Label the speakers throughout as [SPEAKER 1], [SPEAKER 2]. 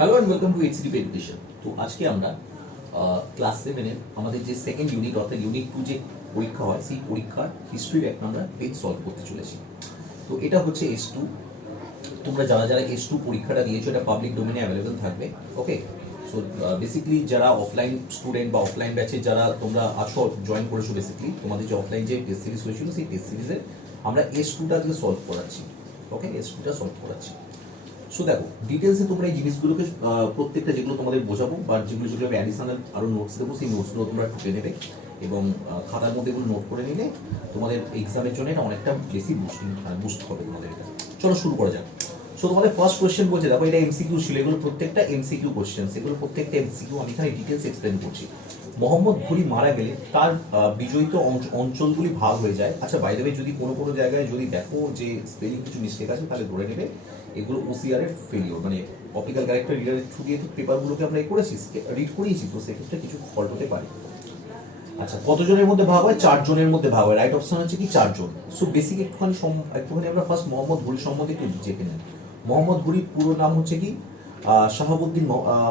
[SPEAKER 1] Hello and welcome to HDP education তো আজকে আমরা ক্লাস সেভেনের আমাদের যে সেকেন্ড ইউনিট অর্থাৎ ইউনিট টু যে পরীক্ষা হয়, সেই পরীক্ষার হিস্ট্রির একটা আমরা পেজ সলভ করতে চলেছি। তো এটা হচ্ছে এস টু তোমরা যারা যারা এস টু পরীক্ষাটা দিয়েছ, এটা পাবলিক ডোমেনে অ্যাভেলেবেল থাকবে ওকে সো বেসিক্যালি যারা অফলাইন স্টুডেন্ট বা অফলাইন ব্যাচে যারা তোমরা আছো জয়েন করেছ বেসিক্যালি তোমাদের যে অফলাইন যে টেস্ট সিরিজ হয়েছিল, সেই টেস্ট সিরিজে আমরা এস টুটা আজকে সলভ করাচ্ছি ওকে এস টুটা সলভ করাচ্ছি। সো দেখো ডিটেলসে তোমরা এই জিনিসগুলোকে প্রত্যেকটা যেগুলো তোমাদের বোঝাবো বা যেগুলো যেগুলো আমি অ্যাডিশনাল আরও নোটস দেবো, সেই নোটসগুলো তোমরা টুকে নেবে এবং খাতার মধ্যে এগুলো নোট করে নিলে তোমাদের এক্সামের জন্য এটা অনেকটা বেশি বুস্টিং বুস্ট হবে তোমাদের এটা। চলো শুরু করা যাক। সো তোমাদের ফার্স্ট কোয়েশ্চেন বলছে, দেখো এটা এমসিকিউ ছিল, এগুলো প্রত্যেকটা এমসিকিউ কোয়েশ্চেন এগুলো প্রত্যেকটা এমসিকিউ আমি এখানে ডিটেলস এক্সপ্লেন করছি। মোহাম্মদ ঘুরি মারা গেলে তার বিজয়িত অঞ্চলগুলি ভাগ হয়ে যায়। আচ্ছা বাইরে যদি কোনো কোনো জায়গায় যদি দেখো যে স্পেলিং কিছু মিস্টেক আছে, তাহলে ধরে নেবে। এগুলো ওসিআর এর ফেলিওর মানে অপটিক্যাল ক্যারেক্টার রিডারের থ্রু দিয়ে তো পেপারগুলোকে আমরা করেছি রিড করিয়েছি তো সেক্ষেত্রে কিছু ফল্ট হতে পারে। আচ্ছা কতজনের মধ্যে ভাগ হয়? চারজনের মধ্যে ভাগ হয়। রাইট অপশন হচ্ছে কি চারজন। সো বেসিক একটুখানি একটুখানি আমরা ফার্স্ট মোহাম্মদ ঘুরি সম্বন্ধে একটু জেনে নেন মোহাম্মদ ঘুরির পুরো নাম হচ্ছে কি? শাহাবুদ্দিন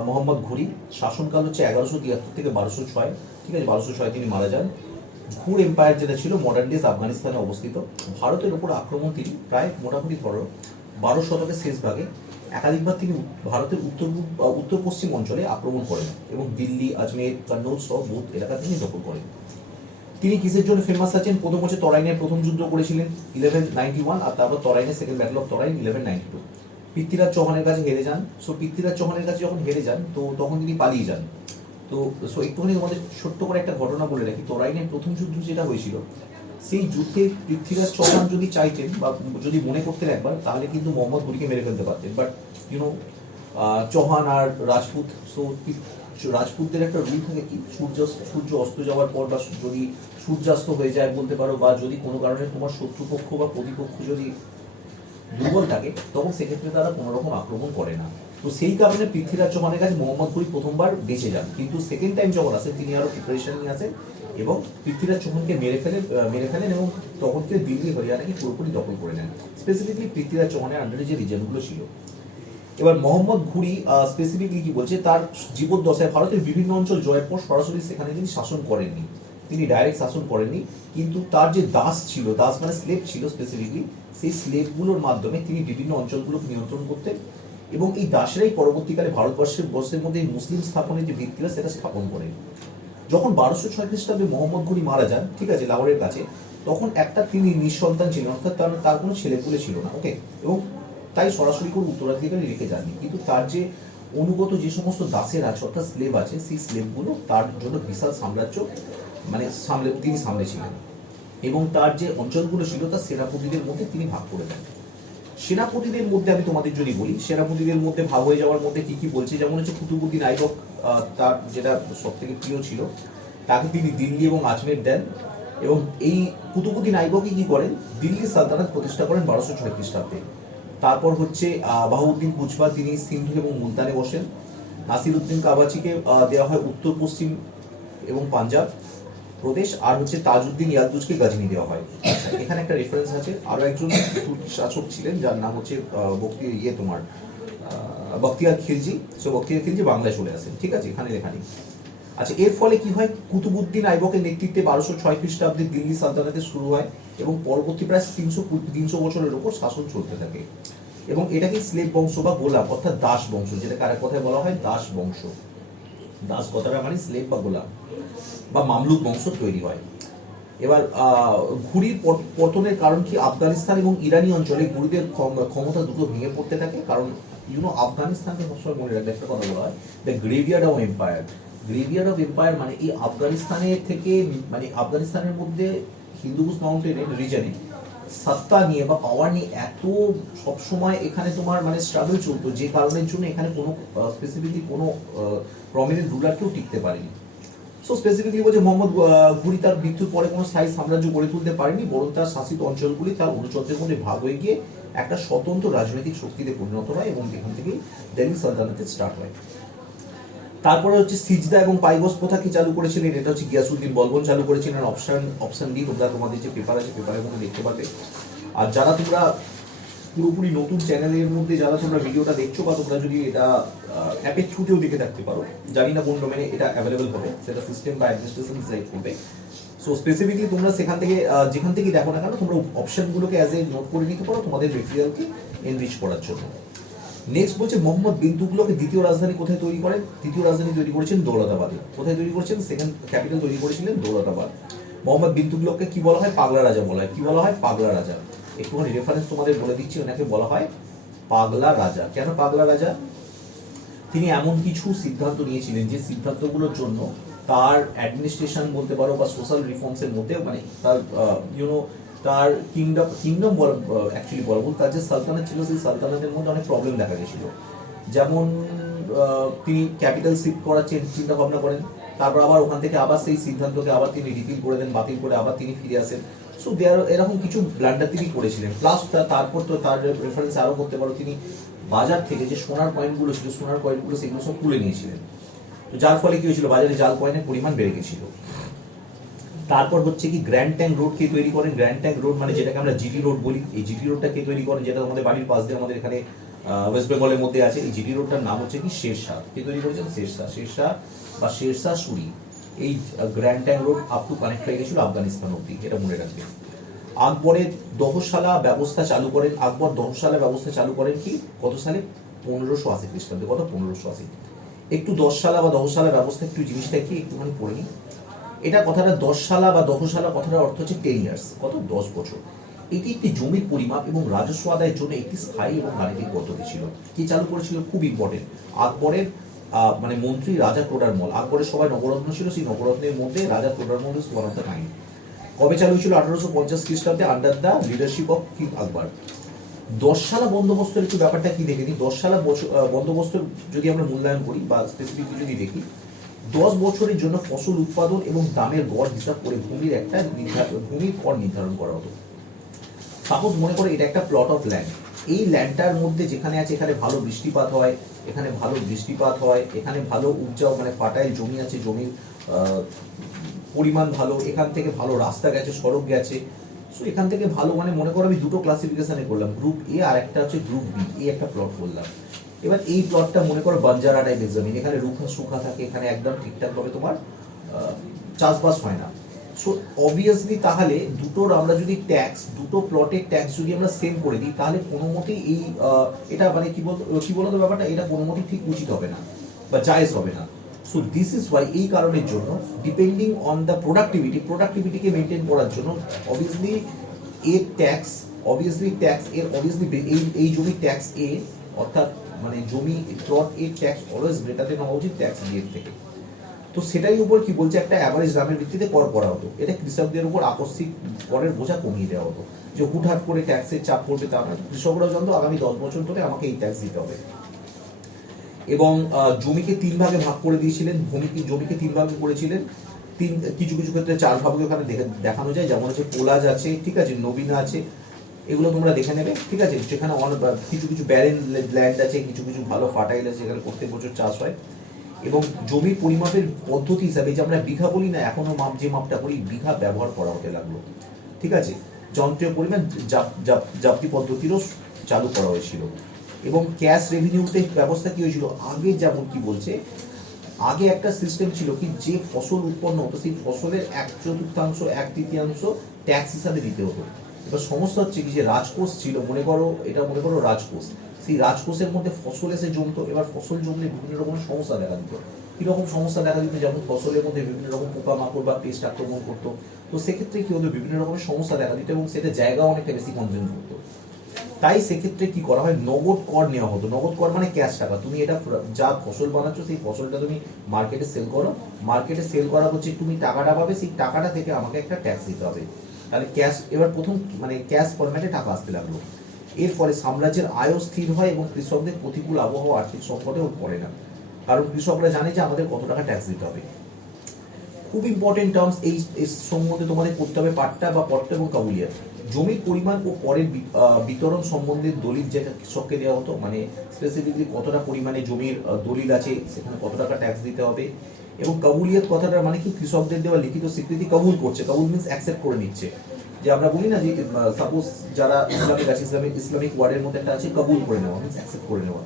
[SPEAKER 1] মোহাম্মদ ঘুরি। শাসনকাল হচ্ছে এগারোশো তিয়াত্তর থেকে বারোশো ছয়। ঠিক আছে, বারোশো ছয় তিনি মারা যান। ঘুর এম্পায়ার যেটা ছিল মডার্ন ডেজ আফগানিস্তানে অবস্থিত। ভারতের ওপর আক্রমণ তিনি প্রায় মোটামুটি ধরো বারো শতকের শেষ ভাগে একাধিকবার তিনি ভারতের উত্তর উত্তর পশ্চিম অঞ্চলে আক্রমণ করেন এবং দিল্লি, আজমের কন্নৌজ সহ বহুত এলাকা তিনি দখল করেন। তিনি কিসের জন্য ফেমাস আছেন? প্রথম হচ্ছে তরাইনের প্রথম যুদ্ধ করেছিলেন ইলেভেন নাইনটি ওয়ান আর তারপর তরাইনের second battle of Tarain eleven ninety two Prithviraj চৌহানের কাছে হেরে যান। সো পৃথ্বীরাজ চৌহানের কাছে যখন হেরে যান, তো তখন তিনি পালিয়ে যান। তো সো একটুখানি তোমাদের ছোট্ট করে একটা ঘটনা বলে রাখি। তরাইনের প্রথম যুদ্ধ যেটা হয়েছিল সেই যুদ্ধে পৃথ্বীরাজ চৌহান যদি চাইতেন বা যদি মনে করতেন একবার, তাহলে কিন্তু মোহাম্মদ ঘুরিকে মেরে ফেলতে পারতেন। But you know Chauhan are Rajput so রাজপুতদের একটা রুল থাকে কি, সূর্য সূর্য অস্ত যাওয়ার পর বা যদি সূর্যাস্ত হয়ে যায় বলতে পারো, বা যদি কোনো কারণে তোমার শত্রুপক্ষ বা প্রতিপক্ষ যদি দুর্বল থাকে, তখন সেক্ষেত্রে তারা কোনো রকম আক্রমণ করে না। তো সেই কারণে পৃথ্বীরাজ চৌহানের কাছে মোহাম্মদ ঘুরি প্রথমবার বেঁচে যান। কিন্তু সেকেন্ড টাইম যখন আসেন তিনি আরও প্রিপারেশন নিয়ে আসেন এবং পৃথ্বীরাজ চৌহানকে মেরে ফেলে মেরে ফেলেন এবং তখন থেকে দিল্লি হরিয়ানাকে পুরোপুরি দখল করে নেন। স্পেসিফিকলি পৃথ্বীরাজ চৌহানের আন্ডারে যে রিজনগুলো ছিল। এবার মোহাম্মদ ঘুরি স্পেসিফিকলি কি বলছে, তার জীবদ্দশায় ভারতের বিভিন্ন অঞ্চল জয়ের পর সরাসরি সেখানে তিনি শাসন করেননি। তিনি ডাইরেক্ট শাসন করেননি, কিন্তু তার যে দাস ছিল, দাস মানে স্লেভ ছিল স্পেসিফিকলি সেই স্লেভগুলোর মাধ্যমে তিনি বিভিন্ন অঞ্চলগুলোকে নিয়ন্ত্রণ করতেন এবং এই দাসেরাই পরবর্তীকালে ভারতবর্ষের, বর্ষের মধ্যে মুসলিম স্থাপনের যে ভিত্তিটা, সেটা স্থাপন করেন। যখন বারোশো ছয় খ্রিস্টাব্দে মোহাম্মদ ঘুরি মারা যান, ঠিক আছে, লাহোরের কাছে, তখন একটা তিনি নিঃসন্তান ছিলেন, অর্থাৎ তার তার কোনো ছেলেপুলে ছিল না ওকে এবং তাই সরাসরি করে উত্তরাধিকারী রেখে যাননি। কিন্তু তার যে অনুগত যে সমস্ত দাসের আছে, অর্থাৎ স্লেভ আছে, সেই স্লেভগুলো তার জন্য বিশাল সাম্রাজ্য মানে সামলে, তিনি সামলেছিলেন এবং তার যে অঞ্চলগুলো ছিল তার সেনাপতিদের মধ্যে তিনি ভাগ করে দেন। সেনাপতিদের মধ্যে আমি তোমাদের যদি বলি, সেনাপতিদের মধ্যে ভাগ হয়ে যাওয়ার মধ্যে কি কি বলছে? যেমন হচ্ছে কুতুবুদ্দিন আইবক তার যেটা সব থেকে প্রিয় ছিল, তাকে তিনি দিল্লি এবং আজমের দেন এবং এই কুতুবুদ্দিন আইবকই কি করেন? দিল্লির সালতানাত প্রতিষ্ঠা করেন বারোশো ছয় খ্রিস্টাব্দে। তারপর হচ্ছে বাহাউদ্দিন কুচবা, তিনি সিন্ধু এবং মুলতানে বসেন। নাসির উদ্দিন কাবাচিকে দেওয়া হয় উত্তর পশ্চিম এবং পাঞ্জাব। প্রদেশ আর হচ্ছে তাজউদ্দিন ইয়ালতুজকে গাজনি দেওয়া হয়। এখানে একটা রেফারেন্স আছে। আরও একজন শাসক ছিলেন যার নাম হচ্ছে বক্তি ইয়ে তোমার আহ, বখতিয়ার খিলজি। সো বখতিয়ার খিলজি বাংলায় চলে আসেন। ঠিক আছে? এখানে লেখা আচ্ছা এর ফলে কি হয়? কুতুবুদ্দিন আইবকের নেতৃত্বে বারোশো ছয় খ্রিস্টাব্দে দিল্লি সালতানাতে শুরু হয় এবং পরবর্তী প্রায় তিনশো তিনশো বছরের ওপর শাসন চলতে থাকে। এবং এটাকে স্লেভ বংশ বা গোলাম অর্থাৎ দাস বংশ যেটা আরেক কথায় বলা হয় দাস বংশ। দাস কথাটা মানে স্লেভ বা গোলাম। বা মামলুক বংশ তৈরি হয়। এবার পত- পতনের কারণ কি আফগানিস্তান এবং ইরানি অঞ্চলে ঘুরিদের ক্ষম- ক্ষমতা দুটো ভেঙে পড়তে থাকে? কারণ ইউনো আফগানিস্তানকে সবসময় মনে রাখবে, একটা কথা বলা হয় the graveyard of empire graveyard of empire মানে এই আফগানিস্তানের থেকে মানে আফগানিস্তানের মধ্যে হিন্দুকুশ মাউন্টেনের রিজনে সত্তা নিয়ে বা পাওয়ার নিয়ে এত সবসময় এখানে তোমার মানে স্ট্রাগল চলতো, যে কারণের জন্য এখানে কোনো স্পেসিফিকলি কোনো প্রমিনেন্ট রুলার কেউ টিকতে পারেনি। সো স্পেসিফিকলি বলছে মোহাম্মদ ঘুরি তার মৃত্যুর পরে কোনো স্থায়ী সাম্রাজ্য গড়ে তুলতে পারেনি, বরং তার শাসিত অঞ্চলগুলি তার অনুচরদের মধ্যে ভাগ হয়ে গিয়ে একটা স্বতন্ত্র রাজনৈতিক শক্তিতে পরিণত হয় এবং এখান থেকেই দিল্লি সালতানাতে স্টার্ট হয়। তারপরে হচ্ছে সিজদা এবং পাইবস প্রথা কি চালু করেছিলেন? এটা হচ্ছে গিয়াসুদ্দিন বলবন চালু করেছিলেন। অপশন অপশন ডি তোমরা তোমাদের যে পেপার আছে পেপারের মধ্যে দেখতে পাবে। আর যারা তোমরা পুরোপুরি নতুন চ্যানেলের মধ্যে যারা তোমরা ভিডিওটা দেখছ বা তোমরা যদি এটা অ্যাপের থ্রুতেও দেখে থাকতে পারো, জানি না কোন ডোমেনে এটা অ্যাভেলেবল হবে, সেটা সিস্টেম বা অ্যাডমিনিস্ট্রেশন ডিসাইড করবে। সো স্পেসিফিকলি তোমরা সেখান থেকে যেখান থেকে দেখো না কেন, তোমরা অপশনগুলোকে অ্যাজ এ নোট করে নিতে পারো তোমাদের মেটেরিয়ালকে এনরিচ করার জন্য। নেক্সট বলছে মোহাম্মদ বিন তুগলক দ্বিতীয় রাজধানী কোথায় তৈরি করেন? তৃতীয় রাজধানী তৈরি করেছেন দৌলতাবাদে। কোথায় তৈরি করেছেন? সেকেন্ড ক্যাপিটাল তৈরি করেছিলেন দৌলতাবাদ। মোহাম্মদ বিন তুগলককে কি বলা হয়? পাগলা রাজা বলা হয়। কি বলা হয়? পাগলা রাজা। একটুখানি রেফারেন্স তোমাদের বলে দিচ্ছি, ওনাকে বলা হয় পাগলা রাজা। কেন পাগলা রাজা? তিনি এমন কিছু সিদ্ধান্ত নিয়েছিলেন যে সিদ্ধান্তগুলোর জন্য তার অ্যাডমিনিস্ট্রেশন বলতে পারো বা সোশ্যাল রিফর্মসের মধ্যে মানে তার ইউনো তার কিংডম কিংডম অ্যাকচুয়ালি বলা ভুল, তার যে সালতানাত ছিল, সেই সালতানাতের মধ্যে অনেক প্রবলেম দেখা গেছিল। যেমন তিনি ক্যাপিটাল শিফট করার চিন্তা ভাবনা করেন, তারপর আবার ওখান থেকে আবার সেই সিদ্ধান্তকে আবার তিনি রিপিল করে দেন, বাতিল করে আবার তিনি ফিরে আসেন। সো দেয়ার এরকম কিছু ব্লান্ডার তিনি করেছিলেন। প্লাস তারপর তো তার রেফারেন্স আরও করতে পারো, তিনি বাজার থেকে যে সোনার কয়েনগুলো ছিল, সোনার কয়েনগুলো সেগুলো সব তুলে নিয়েছিলেন। তো যার ফলে কি হয়েছিল? বাজারে জাল কয়েনের পরিমাণ বেড়ে গেছিল। তারপর হচ্ছে কি গ্র্যান্ড ট্যাঙ্ক রোড কে তৈরি করেন। গ্র্যান্ড ট্যাঙ্ক রোড মানে যেটাকে আমরা জিটি রোড বলি। এই জিটি রোডটা কে তৈরি করেন যেটা আমাদের বাড়ির পাশ দিয়ে আমাদের এখানে ওয়েস্ট বেঙ্গলের মধ্যে আছে। এই জিটি রোডটার নাম হচ্ছে কি, শেরশাহ। কে তৈরি করেছেন? শেরশাহ। শেরশাহ বা শেরশাহ সুরি। এই Grand Trunk Road up to connect হয়ে গেছিল আফগানিস্তান অব্দি এটা মনে রাখবেন আকবরের দহশালা ব্যবস্থা চালু করেন, আকবর দহশালা ব্যবস্থা চালু করেন কি? কত সালে? পনেরোশো আশি খ্রিস্টাব্দে, কত? পনেরোশো আশি। একটু দশশালা বা দহশালা ব্যবস্থা, একটু জিনিসটা কি একটুখানি পড়ে নিই এটা কথাটা দশশালা বা দহশালা কথাটার অর্থ হচ্ছে টেন ইয়ার্স কত? দশ বছর। এটি একটি জমির পরিমাপ এবং রাজস্ব আদায়ের জন্য একটি স্থায়ী এবং গাণিতিক পদ্ধতি ছিল। কি চালু করেছিল? খুব ইম্পর্টেন্ট আকবরের মানে মন্ত্রী রাজা টোডারমল আকবরের সবাই নবরত্ন ছিল, সেই নবরত্নের মধ্যে রাজা Todarmal is one of the কবে চালু ছিল আঠারোশো পঞ্চাশ খ্রিস্টাব্দে under the leadership of king Akbar দশ সালা বন্দোবস্তের একটু ব্যাপারটা কি দেখে নিই? বছর বন্দোবস্তের যদি আমরা মূল্যায়ন করি বা স্পেসিফিকলি যদি দেখি, দশ বছরের জন্য ফসল উৎপাদন এবং দামের গড় হিসাব করে ভূমির একটা ভূমির কর নির্ধারণ করা হতো। সাপোজ মনে করে এটা একটা প্লট অফ ল্যান্ড এই ল্যান্ডটার মধ্যে যেখানে আছে, এখানে ভালো বৃষ্টিপাত হয় এখানে ভালো বৃষ্টিপাত হয়, এখানে ভালো উপজাও মানে ফার্টাইল জমি আছে, জমির পরিমাণ ভালো, এখান থেকে ভালো রাস্তা গেছে, সড়ক গেছে। সো এখান থেকে ভালো মানে মনে করো আমি দুটো ক্লাসিফিকেশানে করলাম গ্রুপ এ আর একটা হচ্ছে গ্রুপ বি এই একটা প্লট করলাম এবার এই প্লটটা মনে করো বাঞ্জারা টাইপের জমি এখানে রুখা সুখা থাকে, এখানে একদম ঠিকঠাকভাবে তোমার চাষবাস হয় না। সো অবভিয়াসলি তাহলে দুটোর আমরা যদি ট্যাক্স দুটো প্লটের ট্যাক্স যদি আমরা সেম করে দিই, তাহলে কোনো মতেই এই এটা মানে কি বলতো কি বলতো ব্যাপারটা, এটা কোনো মতেই ঠিক উচিত হবে না বা জায়েজ হবে না। সো দিস ইজ ওয়াই এই কারণের জন্য ডিপেন্ডিং অন দ্য প্রোডাক্টিভিটি প্রোডাক্টিভিটিকে মেনটেন করার জন্য অবভিয়াসলি এর ট্যাক্স অবভিয়াসলি ট্যাক্স এর অবভিয়াসলি এই এই জমি ট্যাক্স এ অর্থাৎ মানে জমি প্লট এর ট্যাক্স অলওয়েজ গ্রেটার দেন হওয়া উচিত ট্যাক্স বি এর থেকে। তো সেটাই উপর কি বলছে একটা অ্যাভারেজ দামের ভিত্তিতে কর করা হতো। এটা কৃষকদের উপর আকস্মিক করের বোঝা কমিয়ে দেওয়া হতো। যে হুটহাট করে ট্যাক্সের চাপ পড়বে তা না। কৃষকরাও জানতো, আগামী দশ বছর ধরে আমাকে এই ট্যাক্স দিতে হবে। এবং জমিকে তিন ভাগে ভাগ করে দিয়েছিলেন। ভূমিকে জমিকে তিন ভাগে করেছিলেন। তিন, কিছু কিছু ক্ষেত্রে চার ভাগে ওখানে দেখে- দেখানো যায়। যেমন হচ্ছে পোলাজ আছে, ঠিক আছে, নবীনা আছে, এগুলো তোমরা দেখে নেবে, ঠিক আছে? যেখানে অনেক কিছু কিছু ব্যারেন ল্যান্ড আছে, কিছু কিছু ভালো ফার্টাইল আছে, যেখানে প্রত্যেক বছর চাষ হয়। এবং জমির পরিমাপের পদ্ধতি হিসাবে যে আমরা বিঘা বলি না, এখনও মাপ, যে মাপটা করি, বিঘা ব্যবহার করা হতে লাগল। ঠিক আছে? যন্ত্রের পরিমাণ, জাপ- জাপ- জাপ্তি পদ্ধতিরও চালু করা হয়েছিল। এবং ক্যাশ রেভিনিউতে ব্যবস্থা কি হয়েছিল? আগে যেমন কি বলছে, আগে একটা সিস্টেম ছিল কি, যে ফসল উৎপন্ন হতো, সেই ফসলের এক চতুর্থাংশ, এক তৃতীয়াংশ ট্যাক্স হিসাবে দিতে হতো। এবার সমস্যা হচ্ছে কি, যে রাজকোষ ছিল, মনে করো, এটা মনে করো রাজকোষ। সেই রাজকোষের মধ্যে ফসল এসে জমতো, এবার ফসল জমলে বিভিন্ন রকমের সমস্যা দেখা দিত। কীরকম সমস্যা দেখা দিত যেমন ফসলের মধ্যে বিভিন্ন রকম পোকামাকড় বা পেস্ট আক্রমণ করতো। তো সেক্ষেত্রে কি হতো, বিভিন্ন রকমের সমস্যা দেখা দিত এবং সেটা জায়গা অনেকটা বেশি কনজিউম করতো। তাই সেক্ষেত্রে কি করা হয়, নগদ কর নেওয়া হতো। নগদ কর মানে ক্যাশ টাকা। তুমি এটা যা ফসল বানাচ্ছ, সেই ফসলটা তুমি মার্কেটে সেল করো। মার্কেটে সেল করা হচ্ছে তুমি টাকাটা পাবে, সেই টাকাটা থেকে আমাকে একটা ট্যাক্স দিতে হবে। তাহলে ক্যাশ এবার প্রথম মানে ক্যাশ ফরম্যাটে টাকা আসতে লাগল। এর ফলে সাম্রাজ্যের আয়ও স্থির হয় এবং কৃষকদের প্রতিকূল আবহাওয়া আর্থিক সংকটেও পড়ে না। কারণ কৃষকরা জানে যে আমাদের কত টাকা ট্যাক্স দিতে হবে। খুব ইম্পর্টেন্ট টার্মস এই সম্বন্ধে তোমাদের করতে হবে পাট্টা বা পট্টা এবং কাবুলিয়া। জমির পরিমাণ ও পরের বিতরণ সম্বন্ধে দলিল যেটা কৃষককে দেওয়া হতো মানে স্পেসিফিকলি কতটা পরিমাণে জমির দলিল আছে, সেখানে কত টাকা ট্যাক্স দিতে হবে। এবং কাবুলিয়াত কথাটা মানে কি? কৃষকদের দেওয়া লিখিত স্বীকৃতি কবুল করছে। কবুল মিন্স অ্যাকসেপ্ট করে নিচ্ছে। যে আমরা বলি না যে সাপোজ যারা ইসলামিক আছে, ইসলামিক ইসলামিক ওয়ার্ডের মধ্যে একটা আছে, কবুল করে নেওয়া মিনস অ্যাকসেপ্ট করে নেওয়া।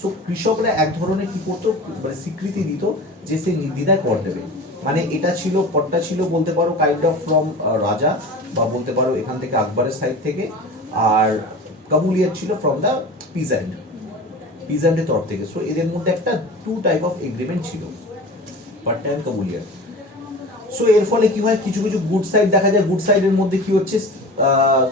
[SPEAKER 1] সো কৃষকরা এক ধরনের কি করতো মানে স্বীকৃতি দিত যে সে নির্দ্বিধায় কর দেবে। মানে এটা ছিল করটা ছিল বলতে পারো কাইন্ড অফ ফ্রম রাজা, বা বলতে পারো এখান থেকে আকবরের সাইড থেকে, আর কাবুলিয়াত ছিল ফ্রম দ্য পিজেন্ট পিজেন্টের তরফ থেকে। সো এদের মধ্যে একটা টু টাইপ অফ এগ্রিমেন্ট ছিল পার্ট টাইম কাবুলিয়াত। সো এর ফলে কি হয়? কিছু কিছু গুড সাইড দেখা যায়। গুড সাইডের মধ্যে কি হচ্ছে?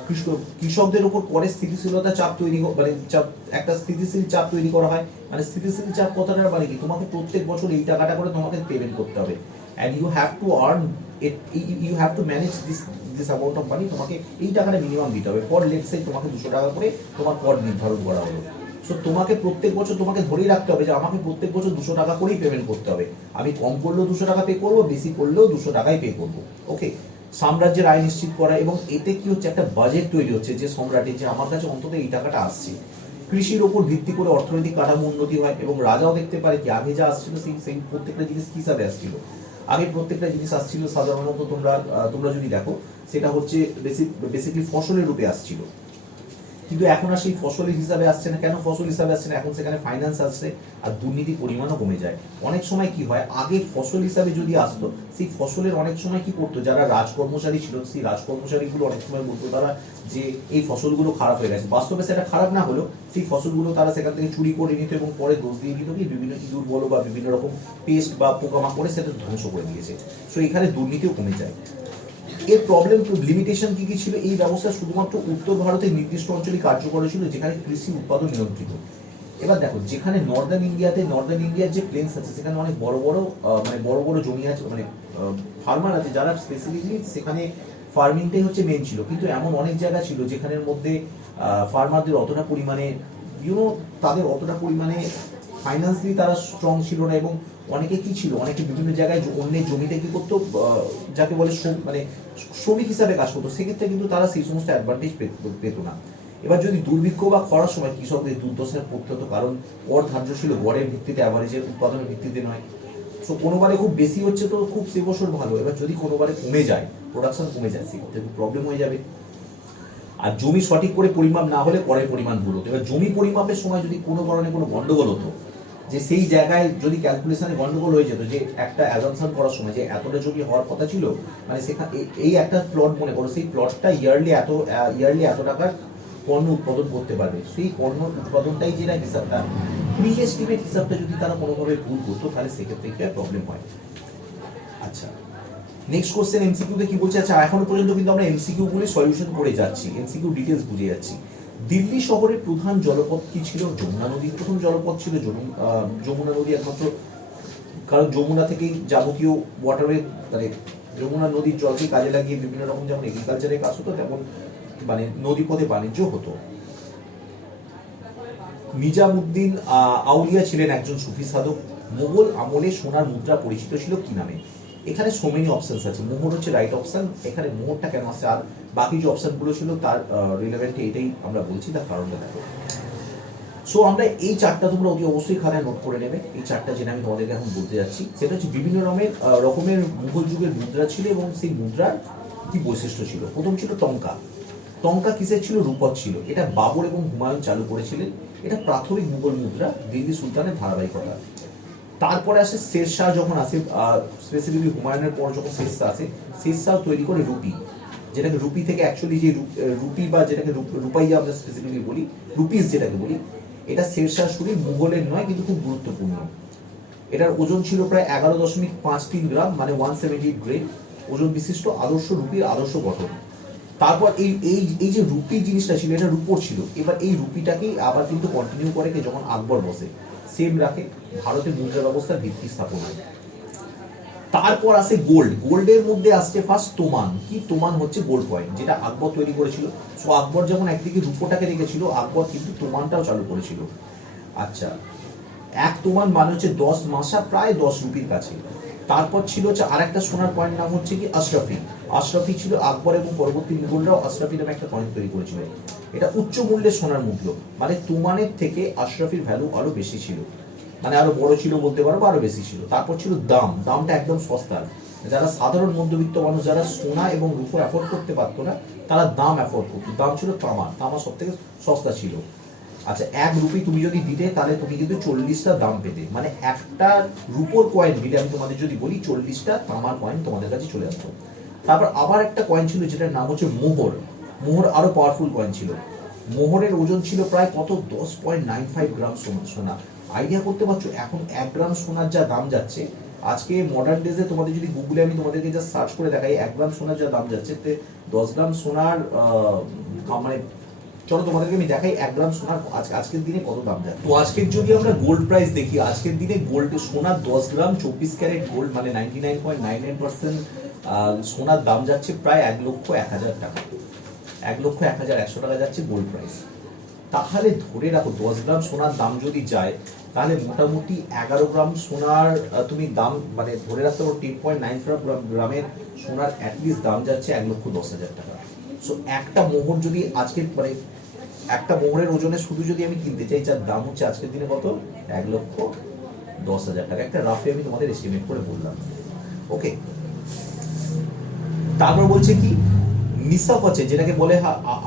[SPEAKER 1] কৃষক- কৃষকদের উপর পরে স্থিতিশীলতা চাপ তৈরি মানে চাপ, একটা স্থিতিশীল চাপ তৈরি করা হয়। মানে স্থিতিশীল চাপ কথাটার মানে কি? তোমাকে প্রত্যেক বছর এই টাকাটা করে তোমাকে পেমেন্ট করতে হবে। And you have to earn you have to manage this this amount of money তোমাকে এই টাকাটা মিনিমাম দিতে হবে। ফর লেটস তোমাকে দুশো টাকা করে তোমার কর নির্ধারণ করা হলো। সো তোমাকে প্রত্যেক বছর তোমাকে ধরেই রাখতে হবে যে আমাকে প্রত্যেক বছর দুশো টাকা করেই পেমেন্ট করতে হবে। আমি কম করলেও দুশো টাকা পে করব, বেশি করলেও দুশো টাকাই পে করব। ওকে সাম্রাজ্যের আয় নিশ্চিত করা এবং এতে কি হচ্ছে, একটা বাজেট তৈরি হচ্ছে যে সম্রাটের, যে আমার কাছে অন্তত এই টাকাটা আসছে। কৃষির ওপর ভিত্তি করে অর্থনৈতিক কাঠামো উন্নতি হয় এবং রাজাও দেখতে পারে কি, আগে যা আসছিল সেই সেই প্রত্যেকটা জিনিস কি হিসাবে আসছিল? আগে প্রত্যেকটা জিনিস আসছিল সাধারণত তোমরা তোমরা যদি দেখো, সেটা হচ্ছে বেসিক বেসিকলি ফসলের রূপে আসছিল। কিন্তু এখন আর সেই ফসল হিসাবে আসছে না। কেন ফসল হিসাবে আসছে না? এখন সেখানে ফাইন্যান্স আসছে আর দুর্নীতির পরিমাণও কমে যায়। অনেক সময় কি হয়, আগে ফসল হিসাবে যদি আসতো, সেই ফসলের অনেক সময় কি করতো, যারা রাজকর্মচারী ছিল, সেই রাজকর্মচারীগুলো অনেক সময় বলতো তারা যে এই ফসলগুলো খারাপ হয়ে গেছে। বাস্তবে সেটা খারাপ না হলেও সেই ফসলগুলো তারা সেখান থেকে চুরি করে নিত এবং পরে দোষ দিয়ে দিত কি, বিভিন্ন ইঁদুর বলো বা বিভিন্ন রকম পেস্ট বা পোকামাকড়ে সেটা ধ্বংস করে দিয়েছে। সো এখানে দুর্নীতিও কমে যায়। এর প্রবলেম লিমিটেশন কি কি ছিল? এই ব্যবস্থা শুধুমাত্র উত্তর ভারতের নির্দিষ্ট অঞ্চলে কার্যকর ছিল যেখানে কৃষি উৎপাদন নিয়ন্ত্রিত। এবার দেখো, যেখানে নর্দার্ন ইন্ডিয়াতে নর্দার্ন ইন্ডিয়ার যে প্লেন্স আছে, সেখানে অনেক বড় বড় মানে বড় বড় জমি আছে মানে ফার্মার আছে যারা স্পেসিফিকলি সেখানে ফার্মিংটাই হচ্ছে মেন ছিল। কিন্তু এমন অনেক জায়গা ছিল যেখানের মধ্যে ফার্মারদের অতটা পরিমাণে ইউনো তাদের অতটা পরিমাণে ফাইন্যান্সলি তারা স্ট্রং ছিল না এবং অনেকে কি ছিল? অনেকে বিভিন্ন জায়গায় অন্যের জমিতে কি করতো? যাকে বলে মানে শ্রমিক হিসাবে কাজ করতো। সেক্ষেত্রে কিন্তু তারা সেই সমস্ত অ্যাডভান্টেজ পেত না। এবার যদি দুর্ভিক্ষ বা খরার সময় কৃষকদের দুর্দশায় পড়তে হতো, কারণ কর ধার্য ছিল, গড়ের ভিত্তিতে অ্যাভারেজের উৎপাদনের ভিত্তিতে নয়। সো কোনোবারে খুব বেশি হচ্ছে তো খুব সে বছর ভালো। এবার যদি কোনোবারে কমে যায় প্রোডাকশন কমে যায়, সেক্ষেত্রে প্রবলেম হয়ে যাবে। আর জমি সঠিক করে পরিমাপ না হলে করের পরিমাণ ভুল হতো। এবার জমি পরিমাপের সময় যদি কোনো কারণে কোনো গন্ডগোল হতো যে সেই জায়গায় যদি ক্যালকুলেশনে গন্ডগোল হয়ে যেত যে একটা অ্যাজামশন করার সময় যে এতটা জমি হওয়ার কথা ছিল মানে সেখানে এই একটা প্লট মনে করো সেই প্লটটা ইয়ারলি এত ইয়ারলি এত টাকার পণ্য উৎপাদন করতে পারবে। সেই পণ্য উৎপাদনটাই যে না হিসাবটা প্রি এস্টিমেট হিসাবটা যদি তারা কোনোভাবে ভুল করতো তাহলে সেক্ষেত্রে কি প্রবলেম হয়? আচ্ছা। নেক্সট কোশ্চেন এমসিকিউতে কি বলছে? আচ্ছা এখনও পর্যন্ত কিন্তু আমরা এমসিকিউ গুলি সলিউশন করে যাচ্ছি এমসিকিউ ডিটেলস বুঝে যাচ্ছি। দিল্লি শহরের প্রধান জলপথ কি ছিল? যমুনা নদীর প্রথম জলপথ ছিল। যমুনা নদী একমাত্র কারণ যমুনা থেকেই যাবতীয় ওয়াটারওয়ে মানে যমুনা নদীর জলকে কাজে লাগিয়ে বিভিন্ন রকম যেমন এগ্রিকালচারে কাজ হতো, তেমন মানে নদীপথে বাণিজ্য হতো। নিজামুদ্দিন আউলিয়া ছিলেন একজন সুফি সাধক। মোগল আমলে সোনার মুদ্রা পরিচিত ছিল কি নামে? এখানে সো মেনি অপশনস আছে। মোহর হচ্ছে রাইট অপশন এখানে মোহরটা কেন আছে? আর বাকি যে অপশনগুলো ছিল, তার রিলেভেন্টে এটাই আমরা বলছি, তার কারণটা দেখো। সো আমরা এই চারটা তোমরা অতি অবশ্যই খাতায় নোট করে নেবে। এই চারটা যেটা আমি তোমাদেরকে এখন বলতে যাচ্ছি। সেটা হচ্ছে বিভিন্ন রকমের রকমের মুঘল যুগের মুদ্রা ছিল এবং সেই মুদ্রার কি বৈশিষ্ট্য ছিল। প্রথম ছিল টঙ্কা। টঙ্কা কিসের ছিল? রূপক ছিল। এটা বাবর এবং হুমায়ুন চালু করেছিলেন। এটা প্রাথমিক মুঘল মুদ্রা, দিল্লি সুলতানের ধারাবাহিকতা। তারপরে আসে শেরশাহ যখন আসে স্পেসিফিকলি হুমায়ুনের পর যখন শেরশাহ আসে শেরশাহ তৈরি করে রুপি, যেটাকে রুপি থেকে অ্যাকচুয়ালি যে রুপি বা যেটাকে রূপ- রূপাইয়া আমরা স্পেসিফিকলি বলি, রুপিস যেটাকে বলি, এটা শেরশাহ সুরি মুঘলের নয়, কিন্তু খুব গুরুত্বপূর্ণ। এটার ওজন ছিল প্রায় এগারো দশমিক পাঁচ তিন গ্রাম মানে ওয়ান সেভেন্টি গ্রেড ওজন বিশিষ্ট আদর্শ রুপির আদর্শ গঠন। তারপর এই এই এই যে রুপি জিনিসটা ছিল, এটা রূপোর ছিল। এবার এই রুপিটাকেই আবার কিন্তু কন্টিনিউ করে যখন আকবর বসে সেম রাখে ভারতের মুদ্রা ব্যবস্থার ভিত্তি স্থাপন হয়। তারপর আসে গোল্ড গোল্ডের মধ্যে আসছে ফার্স্ট তোমান। কি? তোমান হচ্ছে গোল্ড কয়েন যেটা আকবর তৈরি করেছিল। সো আকবর যখন একদিকে রূপোটাকে রেখেছিল, আকবর কিন্তু তোমানটাও চালু করেছিল। আচ্ছা এক তোমান মানে হচ্ছে দশ মাসা, প্রায় দশ রুপির কাছে। তারপর ছিল হচ্ছে আরেকটা সোনার কয়েন নাম হচ্ছে কি? আশরাফি আশরাফি ছিল আকবর এবং পরবর্তী মুঘলরাও আশরাফি নামে একটা কয়েন তৈরি করেছিল। এটা উচ্চ মূল্যের সোনার মূল্য। মানে তুমানের থেকে আশরাফির ভ্যালু আরও বেশি ছিল। মানে আরও বড় ছিল বলতে পারো বা আরও বেশি ছিল। তারপর ছিল দাম। দামটা একদম সস্তার। যারা সাধারণ মধ্যবিত্ত মানুষ, যারা সোনা এবং রূপো অ্যাফোর্ড করতে পারতো না, তারা দাম অ্যাফোর্ড করতো। দাম ছিল তামা তামা সব থেকে সস্তা ছিল। আচ্ছা এক রুপি তুমি যদি দিতে, তাহলে তুমি কিন্তু চল্লিশটা দাম পেতে। মানে একটা রুপোর কয়েন দিলে, আমি তোমাদের যদি বলি, চল্লিশটা তামার কয়েন তোমাদের কাছে চলে আসতো। তারপর আবার একটা কয়েন ছিল, যেটার নাম হচ্ছে মোহর। মোহর আরও পাওয়ারফুল কয়েন ছিল। মোহরের ওজন ছিল প্রায় কত? দশ পয়েন্ট নাইন ফাইভ গ্রাম সোনা। আইডিয়া করতে পারছ? এখন এক গ্রাম সোনার যা দাম যাচ্ছে, আজকে মডার্ন ডেজে তোমাদের যদি গুগলে আমি তোমাদেরকে যা সার্চ করে দেখাই, এক গ্রাম সোনার যা দাম যাচ্ছে, তে দশ গ্রাম সোনার মানে চলো তোমাদেরকে আমি দেখাই এক গ্রাম সোনার আজ- আজকের দিনে কত দাম যায় তো আজকের যদি আমরা গোল্ড প্রাইস দেখি, আজকের দিনে গোল্ড সোনার দশ গ্রাম চব্বিশ ক্যারেট গোল্ড মানে ninety nine point nine nine percent সোনার দাম যাচ্ছে প্রায় এক লক্ষ এক হাজার টাকা। এক লক্ষ এক হাজার একশো টাকা যাচ্ছে গোল্ড প্রাইস তাহলে ধরে রাখো, দশ গ্রাম সোনার দাম যদি যায়, তাহলে মোটামুটি এগারো গ্রাম সোনার তুমি দাম মানে ধরে রাখতে পারো টেন পয়েন্ট নাইন গ্রামের সোনার অ্যাটলিস্ট দাম যাচ্ছে এক লক্ষ দশ হাজার টাকা। সো একটা মোহর যদি আজকের মানে একটা মোহরের ওজনে শুধু যদি আমি কিনতে চাই, যার দাম হচ্ছে আজকের দিনে কত? এক লক্ষ দশ হাজার টাকা। একটা রাফে আমি তোমাদের এস্টিমেট করে বললাম। ওকে তারপর বলছে কি? নিসাব আছে, যেটাকে বলে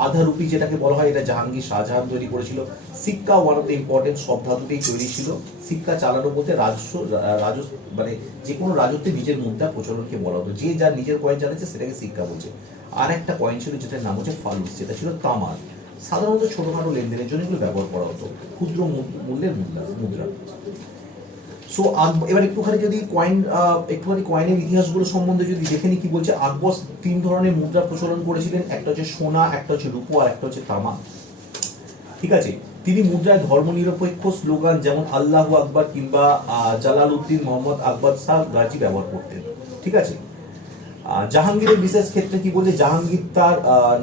[SPEAKER 1] আধা রুপি যেটাকে বলা হয়, এটা জাহাঙ্গীর শাহজাহান তৈরি করেছিল। সিক্কা ওয়ান অফ দ্য ইম্পর্টেন্ট সব ধাতুতেই তৈরি ছিল। সিক্কা চালানো বলতে রাজস্ব রাজস্ব মানে যে কোনো রাজত্বে নিজের মুদ্রা প্রচলনকে বলা হতো। যে যার নিজের কয়েন চালাচ্ছে, সেটাকে সিক্কা বলছে। আর একটা কয়েন ছিল, যেটার নাম হচ্ছে ফালুস, যেটা ছিল তামার। সাধারণত ছোটখাটো লেনদেনের জন্য এগুলো ব্যবহার করা হতো। ক্ষুদ্র মূল্যের মুদ্রা মুদ্রা। সো এবার একটুখানি যদি কয়েন একটুখানি কয়েনের ইতিহাসগুলো সম্বন্ধে যদি দেখে নিই কি বলছে? আকবর তিন ধরনের মুদ্রা প্রচলন করেছিলেন। একটা হচ্ছে সোনা, একটা হচ্ছে রূপো, আর একটা হচ্ছে তামা। ঠিক আছে? তিনি মুদ্রায় ধর্মনিরপেক্ষ স্লোগান যেমন আল্লাহ আকবর কিংবা জালাল উদ্দিন মোহাম্মদ আকবর শাহ গাজী ব্যবহার করতেন। ঠিক আছে? জাহাঙ্গীরের বিশেষ ক্ষেত্রে কি বলছে জাহাঙ্গীর তার